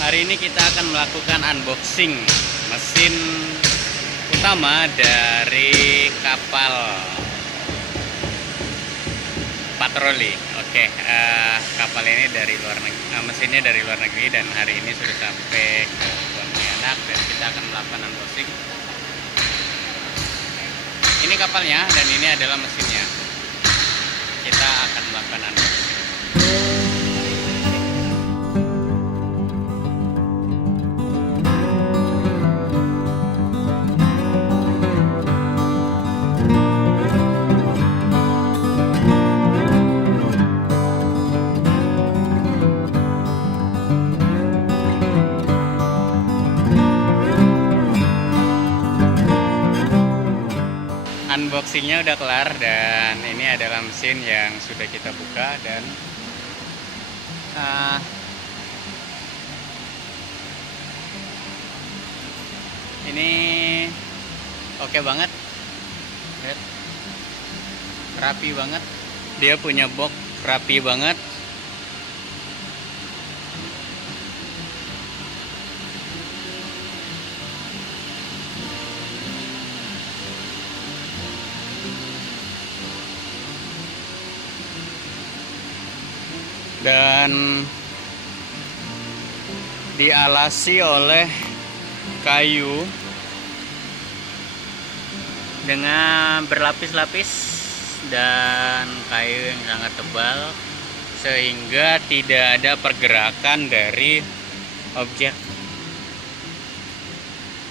Hari ini kita akan melakukan unboxing mesin utama dari kapal patroli. Oke, kapal ini dari luar negeri, mesinnya dari luar negeri, dan hari ini sudah sampai ke Pontianak dan kita akan melakukan unboxing. Ini kapalnya dan ini adalah mesinnya. Kita akan melakukan unboxing. Unboxingnya udah kelar dan ini adalah mesin yang sudah kita buka dan ini oke banget. Lihat, rapi banget, dia punya box rapi banget. Dan dialasi oleh kayu dengan berlapis-lapis dan kayu yang sangat tebal sehingga tidak ada pergerakan dari objek